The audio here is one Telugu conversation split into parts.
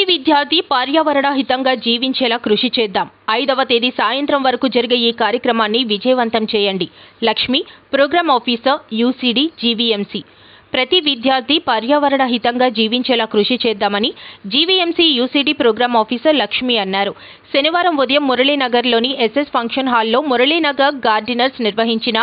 ప్రతి విద్యార్థి పర్యావరణ హితంగా జీవించేలా కృషి చేద్దాం. ఐదవ తేదీ సాయంత్రం వరకు జరిగే ఈ కార్యక్రమాన్ని విజయవంతం చేయండి. Lakshmi program officer UCD GVMC. ప్రతి విద్యార్థి పర్యావరణ హితంగా జీవించేలా కృషి చేద్దామని GVMC UCD program officer Lakshmi అన్నారు. శనివారం ఉదయం మురళీనగర్లోని ఎస్ఎస్ ఫంక్షన్ హాల్లో మురళీనగర్ గార్డినర్స్ నిర్వహించిన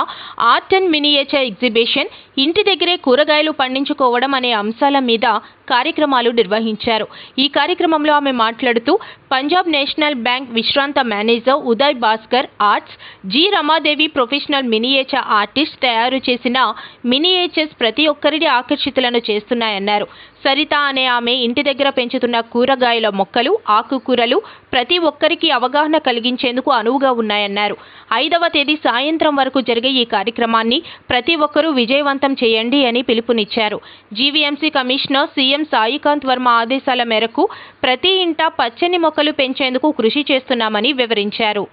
ఆర్ట్ అండ్ మినియేచర్ ఎగ్జిబిషన్ ఇంటి దగ్గరే కూరగాయలు పండించుకోవడం అనే అంశాల మీద కార్యక్రమాలు నిర్వహించారు. ఈ కార్యక్రమంలో ఆమె మాట్లాడుతూ పంజాబ్ నేషనల్ బ్యాంక్ విశ్రాంత manager Uday Bhaskar arts G Ramadevi professional miniature artist తయారు చేసిన మినియేచర్స్ ప్రతి ఒక్కరిని ఆకర్షితులను చేస్తున్నాయన్నారు. సరిత అనే ఆమె ఇంటి దగ్గర పెంచుతున్న కూరగాయల మొక్కలు ఆకుకూరలు ప్రతి ఒక్కరికి అవగాహన కలిగించేందుకు అనువుగా ఉన్నాయన్నారు. ఐదవ తేదీ సాయంత్రం వరకు జరిగే ఈ కార్యక్రమాన్ని ప్రతి ఒక్కరూ విజయవంతం చేయండి అని పిలుపునిచ్చారు. GVMC commissioner CM CM Saikanth Varma ఆదేశాల మేరకు ప్రతి ఇంటా పచ్చని మొక్కలు పెంచేందుకు కృషి చేస్తున్నామని వివరించారు.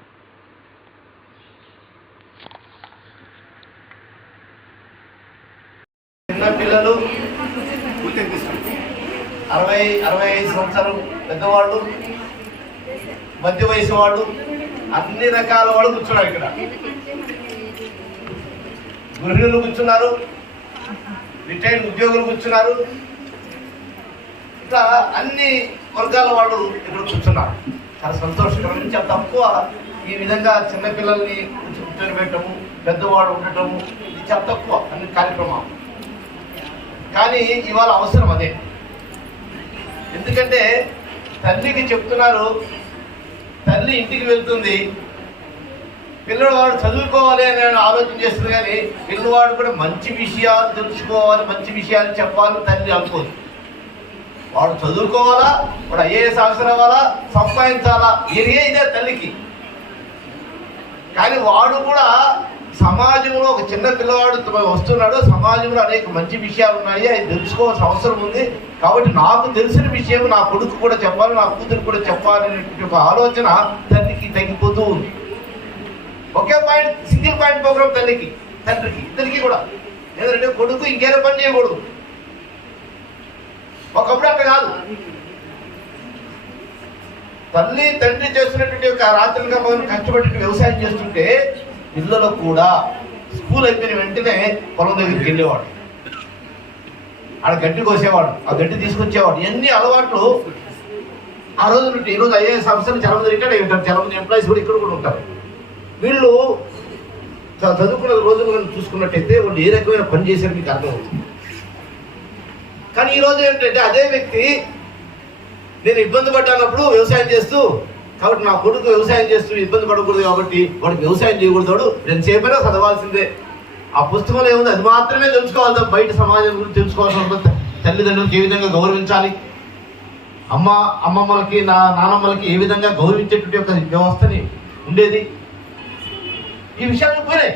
పిల్లలు అరవై అరవై ఐదు సంవత్సరాలు పెద్దవాళ్ళు మధ్య వయసు వాళ్ళు అన్ని రకాల వాళ్ళు కూర్చున్నారు ఇక్కడ. గృహిణులు కూర్చున్నారు రిటైర్డ్ ఉద్యోగులు కూర్చున్నారు. ఇట్లా అన్ని వర్గాల వాళ్ళు ఇక్కడ కూర్చున్నారు. చాలా సంతోషకరం చాలా తక్కువ ఈ విధంగా చిన్నపిల్లల్ని కూర్చొని పెట్టడము పెద్దవాళ్ళు ఉండటము ఇది చాలా తక్కువ అన్ని కార్యక్రమాలు. కానీ ఇవాళ అవసరం అదే. ఎందుకంటే తల్లికి చెప్తున్నారు తల్లి ఇంటికి వెళ్తుంది. పిల్లవాడు చదువుకోవాలి అని ఆలోచన చేస్తుంది కానీ పిల్లవాడు కూడా మంచి విషయాలు తెలుసుకోవాలి మంచి విషయాలు చెప్పాలని తల్లి అనుకోదు. వాడు చదువుకోవాలా? వాడు ఐఏఎస్ ఆఫీసర్ అవ్వాలా? సంపాదించాలా? ఇదే ఇదే తల్లికి. కానీ వాడు కూడా సమాజంలో ఒక చిన్న పిల్లవాడు వస్తున్నాడు. సమాజంలో అనేక మంచి విషయాలు ఉన్నాయి. అది తెలుసుకోవాల్సిన అవసరం ఉంది. కాబట్టి నాకు తెలిసిన విషయం నా కొడుకు కూడా చెప్పాలి నా కూతురు కూడా చెప్పాలి అనేటువంటి ఒక ఆలోచన తల్లికి తగ్గిపోతూ ఉంది. ఒకే పాయింట్ సింగిల్ పాయింట్ ప్రోగ్రామ్ తల్లికి తండ్రికి ఇద్దరికి కూడా. ఏంటంటే కొడుకు ఇంకేదో పని చేయకూడదు. ఒకప్పుడు అట్లా కాదు. తల్లి తండ్రి చేస్తున్నటువంటి ఒక రాత్రులుగా మనం కష్టపడి వ్యవసాయం చేస్తుంటే పిల్లలు కూడా స్కూల్ అయిపోయిన వెంటనే పొలం దగ్గరికి వెళ్ళేవాడు ఆడ గడ్డి కోసేవాడు ఆ గడ్డి తీసుకొచ్చేవాడు ఎన్ని అలవాట్లు. ఆ రోజు నుండి ఈ రోజు ఐఏఎస్ ఆఫీసర్లు చాలా మంది రిటైర్ అయి ఉంటారు. చాలా మంది ఎంప్లాయీస్ కూడా ఇక్కడ కూడా ఉంటారు. వీళ్ళు చదువుకున్న రోజులు మనం చూసుకున్నట్టయితే వాళ్ళు ఏ రకమైన పని చేశారు మీకు అర్థమవుతుంది. కానీ ఈ రోజు ఏంటంటే అదే వ్యక్తి నేను ఇబ్బంది పడ్డానప్పుడు వ్యవసాయం చేస్తూ కాబట్టి నా కొడుకు వ్యవసాయం చేస్తూ ఇబ్బంది పడకూడదు కాబట్టి వాడికి వ్యవసాయం చేయకూడదు నేను చేపైనా చదవాల్సిందే. ఆ పుస్తకంలో ఏముంది? అది మాత్రమే తెలుసుకోవాలి బయట సమాజం గురించి తెలుసుకోవాల్సిన తల్లిదండ్రులకు ఏ విధంగా గౌరవించాలి? అమ్మ అమ్మమ్మలకి నా నానమ్మలకి ఏ విధంగా గౌరవించేటువంటి యొక్క వ్యవస్థని ఉండేది? ఈ విషయాలు పోయినాయి.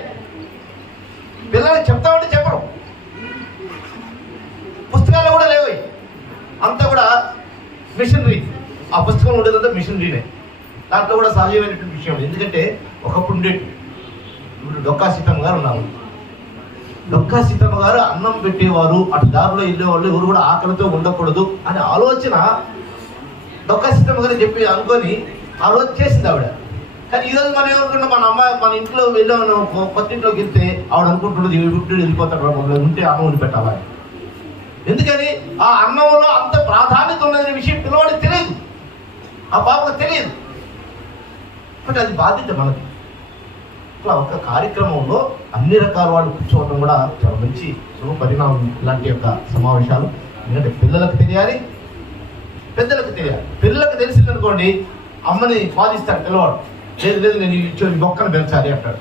పిల్లలకి చెప్తామంటే చెప్పడం పుస్తకాలు కూడా లేవు. అంతా కూడా మిషనరీ. ఆ పుస్తకం ఉండేదంతా మిషనరీనే. దాంట్లో కూడా సహజమైనటువంటి విషయం. ఎందుకంటే ఒకప్పుడు ఉండేటి ఇప్పుడు డొక్కా సీతమ్మ గారు ఉన్నారు. డొక్కా సీతమ్మ గారు అన్నం పెట్టేవారు అటు దారిలో వెళ్ళేవాళ్ళు ఎవరు కూడా ఆకలితో ఉండకూడదు అనే ఆలోచన డొక్కా సీతమ్మ గారు చెప్పి అనుకొని ఆ రోజు చేసింది ఆవిడ. కానీ ఈ రోజు మనం ఏమనుకుంటాం మన అమ్మాయి మన ఇంట్లో వెళ్ళాము కొత్త ఇంట్లోకి వెళ్తే ఆవిడ అనుకుంటున్నది ఇప్పుడు వెళ్ళిపోతాడు ఉంటే అన్నం పెట్టాలి ఎందుకని? ఆ అన్నంలో అంత ప్రాధాన్యత ఉన్నదనే విషయం పిల్లవాడికి తెలియదు. ఆ పాపకు తెలియదు. బట్ అది బాధ్యత మనది. ఇట్లా ఒక కార్యక్రమంలో అన్ని రకాల వాళ్ళు కూర్చోవడం కూడా చాలా మంచి పరిణామం ఇలాంటి యొక్క సమావేశాలు. ఎందుకంటే పిల్లలకు తెలియాలి పెద్దలకు తెలియాలి. పిల్లలకు తెలిసిందనుకోండి అమ్మని బాధిస్తాడు పిల్లవాడు. లేదు లేదు నేను ఇచ్చే ఈ మొక్కను పెంచాలి అంటాడు.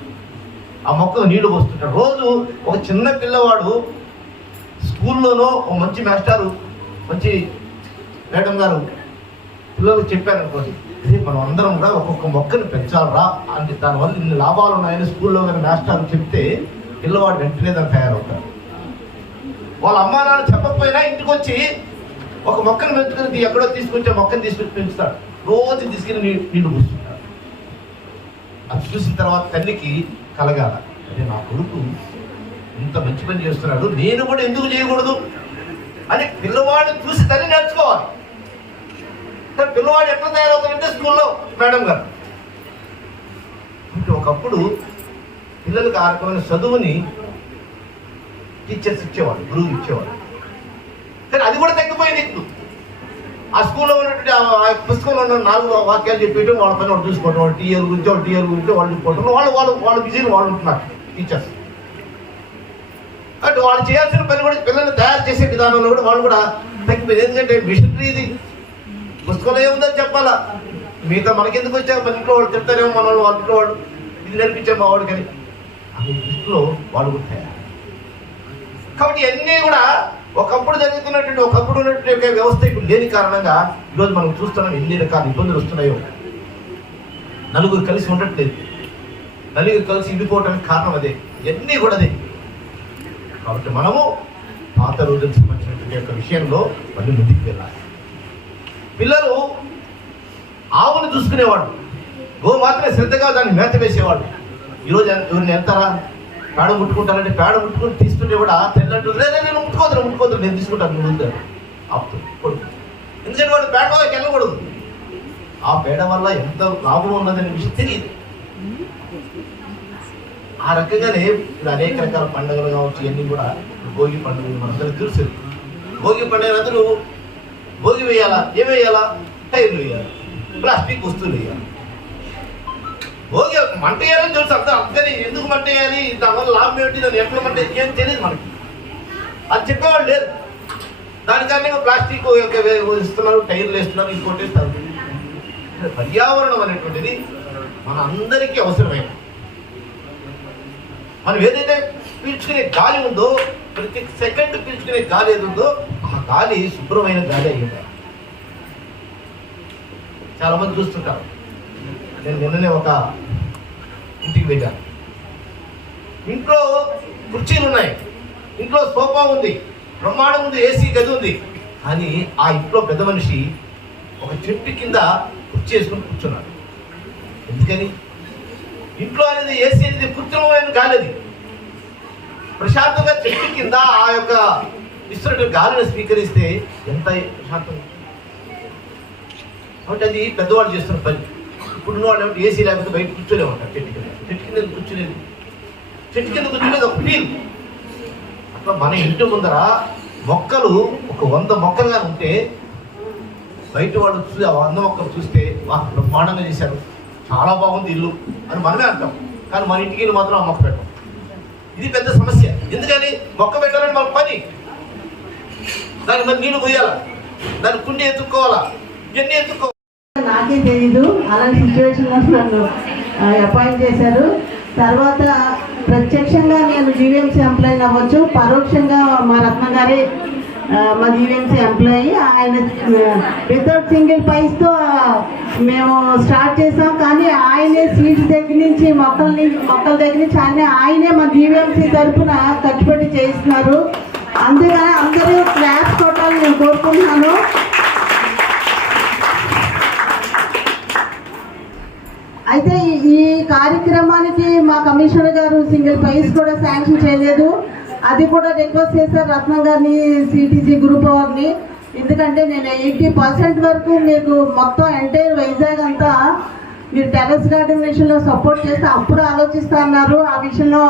ఆ మొక్కకు నీళ్ళు పోస్తుంటాడు. రోజు ఒక చిన్న పిల్లవాడు స్కూల్లో ఒక మంచి మాస్టారు మంచి మేడం గారు పిల్లలకు చెప్పారు అనుకోండి మనం అందరం కూడా ఒక్కొక్క మొక్కను పెంచాలరా? అంటే దానివల్ల ఇన్ని లాభాలు ఉన్నాయని స్కూల్లో కానీ మాస్టర్లు చెప్తే పిల్లవాడు వెంటనే దాన్ని తయారవుతారు. వాళ్ళ అమ్మా నాన్న చెప్పకపోయినా ఇంటికి వచ్చి ఒక మొక్కను పెంచుకుని ఎక్కడో తీసుకొచ్చి మొక్కను తీసుకొచ్చి పెంచుతాడు. రోజు తీసుకెళ్ళి నీళ్ళు పూస్తుంటాడు అది చూసిన తర్వాత తల్లికి కలగాల అదే నా కొడుకు ఇంత మంచి పని చేస్తున్నాడు నేను కూడా ఎందుకు చేయకూడదు? అని పిల్లవాడు చూసి తల్లి నేర్చుకోవాలి. పిల్లవాడు ఎట్లా తయారవుతాడంటే స్కూల్లో మేడం గారు. అంటే ఒకప్పుడు పిల్లలకు ఆ రకమైన చదువుని టీచర్స్ ఇచ్చేవాడు గురువు ఇచ్చేవాడు కానీ అది కూడా తగ్గిపోయింది ఇప్పుడు. ఆ స్కూల్లో ఉన్నటువంటి ఆ- పుస్తకంలో ఉన్న నాలుగు వాక్యాలు చెప్పేయడం వాళ్ళ పైన వాళ్ళు చూసుకోవడం వాళ్ళు టీఆర్ గురించి వాళ్ళు టీఆర్ గురించి వాళ్ళు చెప్పుకోవడం వాళ్ళు వాళ్ళు వాళ్ళు బిజీగా వాళ్ళు ఉంటున్నారు టీచర్స్ అంటే వాళ్ళు చేయాల్సిన పని కూడా పిల్లల్ని తయారు చేసే విధానంలో కూడా వాళ్ళు కూడా తగ్గిపోయింది. ఎందుకంటే మిషనరీ ఇది. పుస్తకంలో ఏముందని చెప్పాలా? మిగతా మనకెందుకు వచ్చా మన ఇంట్లో వాళ్ళు తిడతారేమో మన వాళ్ళు వాళ్ళ ఇంట్లో వాళ్ళు ఇది నేర్పించాం మా వాడికి అని దృష్టిలో వాళ్ళు కూడా తయారు. కాబట్టి ఇవన్నీ కూడా ఒకప్పుడు జరుగుతున్నటువంటి ఒకప్పుడు ఉన్నటువంటి వ్యవస్థ ఇప్పుడు లేని కారణంగా ఈరోజు మనం చూస్తున్నాం ఎన్ని రకాల ఇబ్బందులు వస్తున్నాయో. నలుగురు కలిసి ఉండట్లేదు. నలుగురు కలిసి ఇడిపోవడానికి కారణం అదే. ఇవన్నీ కూడా అదే. కాబట్టి మనము పాత రోజులకు సంబంధించినటువంటి యొక్క విషయంలో మళ్ళీ ముందుకు వెళ్ళాలి. పిల్లలు ఆవును చూసుకునేవాడు గో మాత్రమే శ్రద్ధగా దాన్ని మేత వేసేవాడు ఈరోజు ఎవరిని ఎంతరా? పేడ ముట్టుకుంటారంటే పేడ ముట్టుకుని తీసుకుంటే కూడా తెల్లంటూ నేను ముట్టుకోదు ముట్టుకోదు నేను తీసుకుంటాను నువ్వు ముందు ఆపుతుంది కొడుకు. ఎందుకంటే వాడు పేడ వాళ్ళకి వెళ్ళకూడదు. ఆ పేడ వల్ల ఎంత లాభం ఉన్నదనే విషయం తెలియదు. ఆ రకంగానే ఇప్పుడు అనేక రకాల పండుగలు కావచ్చు ఇవన్నీ కూడా భోగి పండుగలు మనందరికి తెలుసు. భోగి పండుగ అందరూ భోగి వేయాలా? ఏం వేయాలా? టైర్లు వేయాలి. ప్లాస్టిక్ వస్తువులు వేయాలి. భోగి మంట వేయాలని తెలుసు అంత అంతని ఎందుకు మంట వేయాలి? దానివల్ల లాభం ఏమిటి? దాన్ని ఎట్లా మంట ఏం తెలియదు మనకి. అది చెప్పేవాళ్ళు లేరు. దానికన్నా ప్లాస్టిక్ యొక్క ఇస్తున్నారు టైర్లు వేస్తున్నారు ఇంకోటి పర్యావరణం అనేటువంటిది మన అందరికీ అవసరమైనది. మనం ఏదైతే పీల్చుకునే గాలి ఉందో ప్రతి సెకండ్ పీల్చుకునే గాలి ఏది ఉందో ఆ గాలి శుభ్రమైన గాలి అయి ఉండాలి చాలా మంది చూస్తుంటారు. నేను నిన్ననే ఒక ఇంటికి వెళ్ళాను ఇంట్లో కుర్చీలు ఉన్నాయి. ఇంట్లో సోఫా ఉంది. బ్రహ్మాండం ఉంది ఏసీ గది ఉంది. కానీ ఆ ఇంట్లో పెద్ద మనిషి ఒక చెట్టు కింద కుర్చీ వేసుకుని కూర్చున్నాడు. ఎందుకని? ఇంట్లో అనేది ఏసీ అనేది కృత్రిమమైన గాలి ప్రశాంతంగా చెట్టు కింద ఆ యొక్క ఇస్తున్న గాలిని స్వీకరిస్తే ఎంత ప్రశాంతంగా. కాబట్టి అది పెద్దవాళ్ళు చేస్తున్న పని. ఇప్పుడు వాళ్ళు ఏమిటి ఏసీ లేకపోతే బయట కూర్చోలే ఉంటారు చెట్టు కింద. చెట్టు కింద కూర్చోలేదు. చెట్టు కింద కూర్చోలేదు ఒక ఫీల్ అట్లా మన ఇంటి ముందర మొక్కలు ఒక వంద మొక్కలుగా ఉంటే బయట వాళ్ళు చూసి ఆ వంద మొక్కలు చూస్తే వా బ్రహ్మాండంగా చేశారు. చాలా బాగుంది ఇల్లు అని మనమే అంటాం. కానీ మన ఇంటికి మాత్రం ఆ మొక్క పెట్టం. ఇది పెద్ద సమస్య. ఎందుకని? మొక్క పెట్టాలని మన పని. దానికి మరి నీళ్ళు పోయాలా దాని కుండి ఎత్తుక్కోవాలా? ఇవన్నీ ఎత్తుక్కో నాకే తెలీదు. అలాంటి సిచ్యువేషన్ నన్ను అపాయింట్ చేశారు. తర్వాత ప్రత్యక్షంగా నేను జీవీఎంసీ ఎంప్లాయీ అవ్వచ్చు. పరోక్షంగా మా రత్న గారే మా జీవీఎంసీ ఎంప్లాయీ ఆయన వితౌట్ సింగిల్ పైస్తో మేము స్టార్ట్ చేసాం. కానీ ఆయనే సీడ్స్ దగ్గర నుంచి మొక్కల నుంచి మొక్కల దగ్గర నుంచి ఆయన ఆయనే మా జీవీఎంసీ తరఫున ఖర్చు చేస్తున్నారు చేయిస్తున్నారు. అందుకని అందరూ క్లాస్ కొట్టాలని నేను కోరుకుంటున్నాను. అయితే ఈ- ఈ కార్యక్రమానికి మా కమిషనర్ గారు సింగిల్ ప్రైజ్ కూడా శాంక్షన్ చేయలేదు. అది కూడా రిక్వెస్ట్ చేశారు రత్నం గారిని సిటీజీ గ్రూప్ వారిని. ఎందుకంటే నేను ఎయిటీ పర్సెంట్ వరకు మీకు మొత్తం ఎంటైర్ వైజాగ్ అంతా మీరు టెర్రస్ గార్డెన్ విషయంలో సపోర్ట్ చేస్తే అప్పుడు ఆలోచిస్తా అన్నారు. ఆ విషయంలో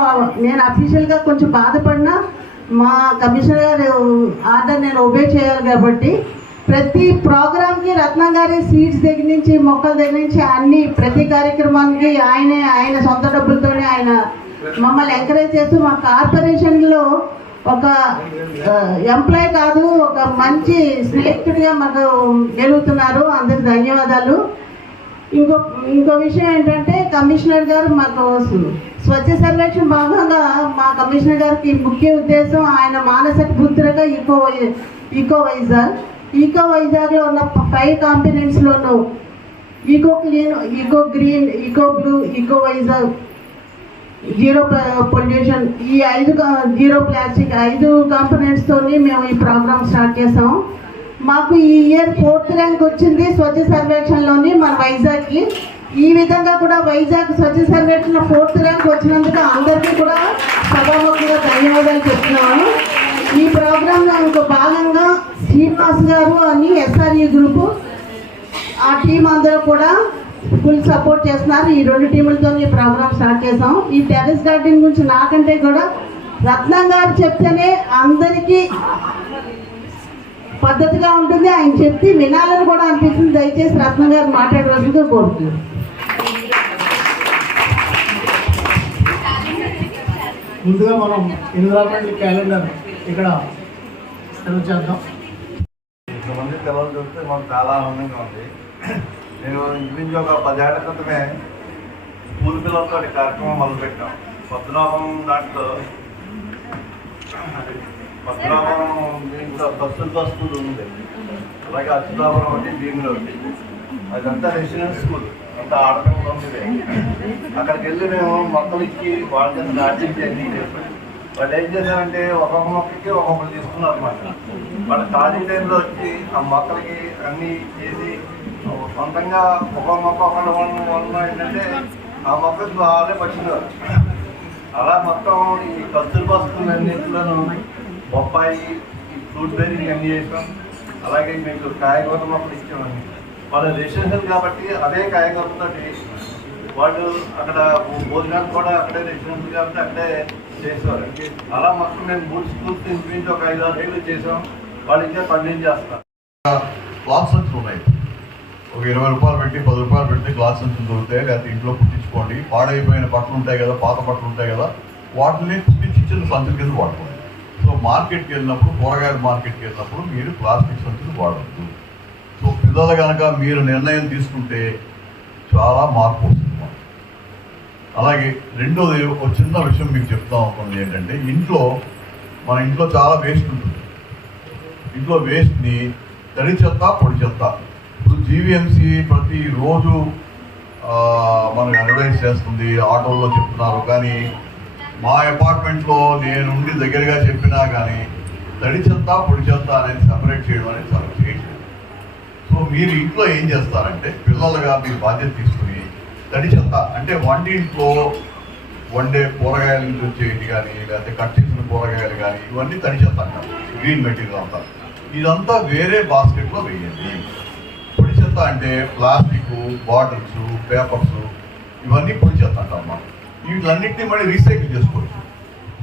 నేను అఫీషియల్గా కొంచెం బాధపడినా మా కమిషనర్ గారు ఆర్డర్ నేను ఒబే చేయాలి కాబట్టి. ప్రతి ప్రోగ్రామ్కి రత్నం గారి సీట్స్ దగ్గర నుంచి మొక్కల దగ్గర నుంచి అన్ని ప్రతి కార్యక్రమానికి ఆయనే ఆయన సొంత డబ్బులతోనే ఆయన మమ్మల్ని ఎంకరేజ్ చేస్తూ మా కార్పొరేషన్లో ఒక ఎంప్లాయ్ కాదు ఒక మంచి స్నేహితుడిగా మాకు గెలుగుతున్నారు. అందరికి ధన్యవాదాలు. ఇంకో ఇంకో విషయం ఏంటంటే కమిషనర్ గారు మాకు స్వచ్ఛ సర్వేక్షణ భాగంగా మా కమిషనర్ గారికి ముఖ్య ఉద్దేశం ఆయన మానసిక పుత్రిక ఈకో వై- ఈకో వైజాగ్ ఈకో వైజాగ్లో ఉన్న five కాంపినెంట్స్లోనూ eco clean eco green eco blue eco Vizag zero pollution ఈ ఐదు జీరో ప్లాస్టిక్ ఐదు కాంపనెంట్స్తోని మేము ఈ ప్రోగ్రామ్ స్టార్ట్ చేసాం. మాకు ఈ ఇయర్ ఫోర్త్ ర్యాంక్ వచ్చింది స్వచ్ఛ సర్వేక్షణలోని మన వైజాగ్కి. ఈ విధంగా కూడా వైజాగ్ స్వచ్ఛ సర్వేక్షణ ఫోర్త్ ర్యాంక్ వచ్చినందుకు అందరికీ కూడా సభాముఖంగా ధన్యవాదాలు చెప్తున్నాము ఈ ప్రోగ్రాంలో ఒక భాగంగా శ్రీనివాస్ గారు అని ఎస్ఆర్ఈ గ్రూపు ఆ టీం అందరూ కూడా ఫుల్ సపోర్ట్ చేస్తున్నారు. ఈ రెండు టీములతో ఈ ప్రోగ్రామ్ స్టార్ట్ చేసాం ఈ టెరెస్ గార్డెన్ గురించి నాకంటే కూడా రత్నం గారు చెప్తేనే అందరికీ పద్ధతిగా ఉంటుంది. ఆయన చెప్తే వినాలని కూడా అనిపిస్తుంది. దయచేసి రత్నం గారు మాట్లాడవలసిందిగా కోరుతున్నాను. ముందుగా మనం ఎన్విరాన్మెంటల్ క్యాలెండర్ ఇక్కడ సెలవు చేద్దాం. ఇంతమంది పిల్లలు చూస్తే మాకు చాలా ఆనందంగా ఉంది. నేను ఇంచుమించు ఒక పదేళ్ళ క్రితమే స్కూల్ పిల్లలతో కార్యక్రమం మొదలుపెట్టాం. పద్మనాభం దాంట్లో పద్మనాభం దీంట్లో కస్తూర్బా స్కూల్ ఉంది. అలాగే అచ్యుతాపురం ఒకటి భీములు ఒకటి. అదంతా రెసిడెన్స్ స్కూల్ అంతా ఆడటంలో ఉంది అక్కడికి వెళ్ళి మేము మొక్కలు ఇచ్చి వాళ్ళని చేత గార్డెన్ అన్నీ వాళ్ళు ఏం చేశారంటే ఒక్కొక్క మొక్కకి ఒక్కొక్కరు తీసుకున్నారు అనమాట వాళ్ళ ఖాళీ టైంలో వచ్చి ఆ మొక్కలకి అన్నీ చేసి సొంతంగా ఒక మొక్క ఒకళ్ళు వన్ ఏంటంటే ఆ మొక్క వాళ్ళే పట్టినారు అలా మొత్తం ఈ కత్తులు బస్తులు అన్నింటిలోనూ బొప్పాయి ఈ ఫ్రూట్ బెర్రీ అన్నీ చేసాం అలాగే మీకు కాయగూర మొక్కలు ఇచ్చామని వాళ్ళు రెసిడెన్షియల్ కాబట్టి అదే కాయగూరతో వాళ్ళు అక్కడ భోజనాలు కూడా అక్కడే రెసిడెన్షియల్ కాబట్టి అక్కడే చేసేవారు. అలా మొత్తం మేము మూడు స్కూల్స్ ఇంచుమించి ఒక ఐదు ఆరు ఏళ్ళు చేసాం. వాళ్ళు ఇంకా పండించేస్తాం చేస్తారు. ఉన్నాయి ఒక ఇరవై రూపాయలు పెట్టి పది రూపాయలు పెట్టి గ్లాస్ నుంచి దొరుకుతాయి? లేకపోతే ఇంట్లో కుట్టించుకోండి పాడైపోయిన బట్టలు ఉంటాయి కదా పాత బట్టలు ఉంటాయి కదా వాటిని కుట్టించి చిన్న సంచుల కింద వాడుకోండి. సో మార్కెట్కి వెళ్ళినప్పుడు కూరగాయల మార్కెట్కి వెళ్ళినప్పుడు మీరు ప్లాస్టిక్ సంచులు వాడద్దు. సో పిల్లలు కనుక మీరు నిర్ణయం తీసుకుంటే చాలా మార్పు వస్తుంది. అలాగే రెండోది ఒక చిన్న విషయం మీకు చెప్తాం అనుకున్నది ఏంటంటే ఇంట్లో మన ఇంట్లో చాలా వేస్ట్ ఉంటుంది. ఇంట్లో వేస్ట్ని తడి చెత్త పొడి చెత్త జీవీఎంసీ ప్రతిరోజు మనకు అడ్వర్టైజ్ చేస్తుంది ఆటోల్లో చెప్తున్నారు. కానీ మా అపార్ట్మెంట్లో నేను ఉండి దగ్గరగా చెప్పినా కానీ తడి చెత్త పొడి చెత్త అనేది సపరేట్ చేయడం అనేది చాలా చేయట్లేదు సో మీరు ఇంట్లో ఏం చేస్తారంటే పిల్లలుగా మీరు బాధ్యత తీసుకుని తడి చెత్త అంటే వంటింట్లో వండే కూరగాయల నుంచి వచ్చేది కానీ లేకపోతే కట్ చేసిన కూరగాయలు కానీ ఇవన్నీ తడి చెత్త అంటారు గ్రీన్ మెటీరియల్ అంతా ఇదంతా వేరే బాస్కెట్లో వేయండి. చెత్త అంటే ప్లాస్టిక్ బాటిల్స్ పేపర్స్ ఇవన్నీ పొడి చెత్త అంటాం మనం. వీటన్నిటిని మళ్ళీ రీసైకిల్ చేసుకోవచ్చు.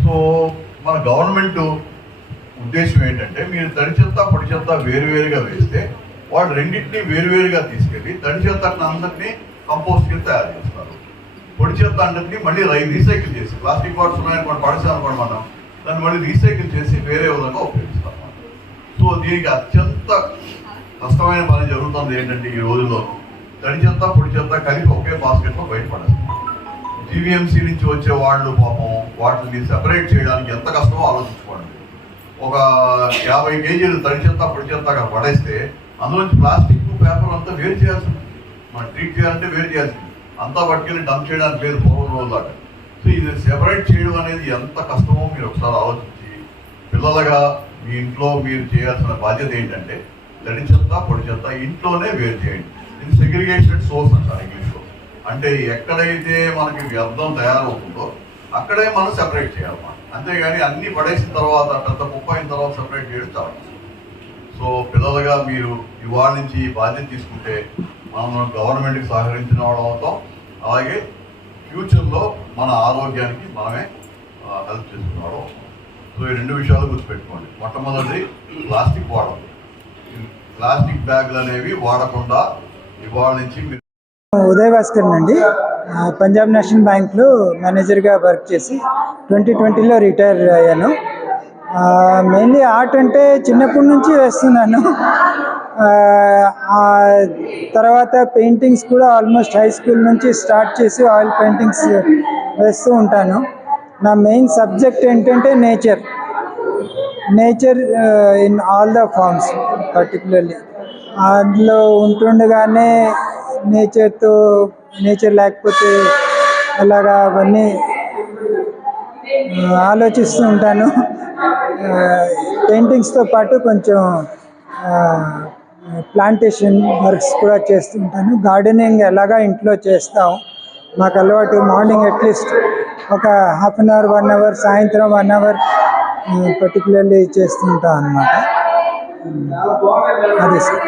సో మన గవర్నమెంట్ ఉద్దేశం ఏంటంటే మీరు తడి చెత్త పొడి చెత్త వేరువేరుగా వేస్తే వాళ్ళు రెండింటిని వేరువేరుగా తీసుకెళ్ళి తడి చెత్త అందరినీ కంపోస్ట్ కింద తయారు చేస్తారు. పొడి చెత్త అందరినీ మళ్ళీ రై రీసైకిల్ చేసి ప్లాస్టిక్ బాటిల్స్ ఉన్నాయనుకోండి మనం అనుకోండి మనం దాన్ని మళ్ళీ రీసైకిల్ చేసి వేరే విధంగా ఉపయోగిస్తాం సో దీనికి అత్యంత కష్టమైన పని జరుగుతుంది ఏంటంటే ఈ రోజుల్లో. తడి చెత్త పొడి చెత్త కలిపి ఒకే బాస్కెట్లో బయటపడేస్తుంది జీవీఎంసీ నుంచి వచ్చే వాళ్ళు పాపం వాటిని సెపరేట్ చేయడానికి ఎంత కష్టమో ఆలోచించుకోండి. ఒక యాభై కేజీలు తడి చెత్త పొడి చెత్త అక్కడ పడేస్తే అందులోంచి ప్లాస్టిక్ పేపర్ అంతా వేరు చేయాల్సింది. మనం ట్రీట్ చేయాలంటే వేరు చేయాల్సింది. అంతా పట్టుకెళ్ళి డంప్ చేయడానికి లేదు పూర్వం దాకా. సో ఇది సెపరేట్ చేయడం అనేది ఎంత కష్టమో మీరు ఒకసారి ఆలోచించి పిల్లలుగా మీ ఇంట్లో మీరు చేయాల్సిన బాధ్యత ఏంటంటే తడి చెత్త పొడి చెత్త ఇంట్లోనే వేరు చేయండి. ఇది సెగ్రిగేషన్ సోర్స్ అంటారు ఇంగ్లీష్లో అంటే ఎక్కడైతే మనకి వ్యర్థం తయారవుతుందో అక్కడే మనం సెపరేట్ చేయాలి అంతేగాని అన్ని పడేసిన తర్వాత పెద్ద కుప్ప అయిన తర్వాత సెపరేట్ చేయడం చాలా సో పిల్లలుగా మీరు ఇవాళ నుంచి బాధ్యత తీసుకుంటే మనం గవర్నమెంట్కి సహకరించిన వాళ్ళం అవుతాం. అలాగే ఫ్యూచర్లో మన ఆరోగ్యానికి మనమే హెల్ప్ చేసుకున్న వాళ్ళం సో ఈ రెండు విషయాలు గుర్తుపెట్టుకోండి. మొట్టమొదటి ప్లాస్టిక్ వాడడం ప్లాస్టిక్ బ్యాగులు అనేవి వాడకుండా ఇవాళ నుంచి ఉదయ్ భాస్కర్ అండి. పంజాబ్ నేషనల్ బ్యాంక్లో మేనేజర్గా వర్క్ చేసి ట్వంటీ ట్వంటీలో రిటైర్ అయ్యాను. మెయిన్లీ ఆర్ట్ అంటే చిన్నప్పటి నుంచి వేస్తున్నాను. ఆ తర్వాత పెయింటింగ్స్ కూడా ఆల్మోస్ట్ హై స్కూల్ నుంచి స్టార్ట్ చేసి ఆయిల్ పెయింటింగ్స్ వేస్తూ ఉంటాను. నా మెయిన్ సబ్జెక్ట్ ఏంటంటే nature. Nature in all the forms particularly అందులో ఉంటుండగానే నేచర్తో నేచర్ లేకపోతే అలాగా అవన్నీ ఆలోచిస్తూ ఉంటాను. పెయింటింగ్స్తో పాటు కొంచెం ప్లాంటేషన్ వర్క్స్ కూడా చేస్తూ ఉంటాను. గార్డెనింగ్ ఎలాగా ఇంట్లో చేస్తాం మాకు అలవాటు మార్నింగ్ అట్లీస్ట్ ఒక half an hour one hour సాయంత్రం వన్ అవర్ పర్టికులర్లీ చేస్తుంటా అన్నమాట. అదే సార్.